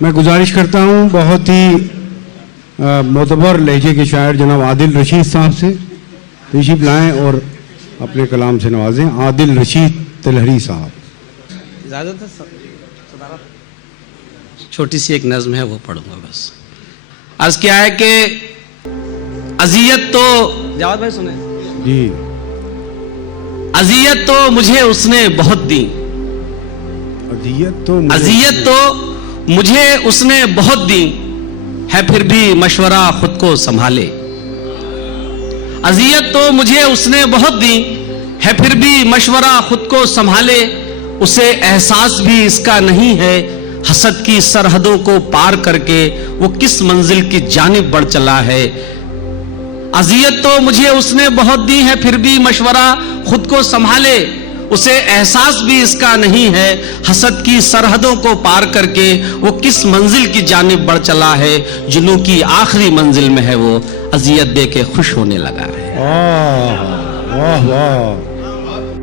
میں گزارش کرتا ہوں بہت ہی معتبر لہجے کے شاعر جناب عادل رشید صاحب سے تشریف لائیں اور اپنے کلام سے نوازیں. عادل رشید تلہری صاحب. اجازت ہے صدارت؟ چھوٹی سی ایک نظم ہے وہ پڑھوں گا بس. عرض کیا ہے کہ اذیت تو جواد بھائی سنیں جی. اذیت تو مجھے اس نے بہت دی، اذیت تو مجھے اس نے بہت دی ہے، پھر بھی مشورہ خود کو سنبھالے. اذیت تو مجھے اس نے بہت دی ہے، پھر بھی مشورہ خود کو سنبھالے. اسے احساس بھی اس کا نہیں ہے، حسد کی سرحدوں کو پار کر کے وہ کس منزل کی جانب بڑھ چلا ہے. اذیت تو مجھے اس نے بہت دی ہے، پھر بھی مشورہ خود کو سنبھالے. اسے احساس بھی اس کا نہیں ہے، حسد کی سرحدوں کو پار کر کے وہ کس منزل کی جانب بڑھ چلا ہے. جنوں کی آخری منزل میں ہے وہ اذیت دے کے خوش ہونے لگا ہے. واہ واہ واہ.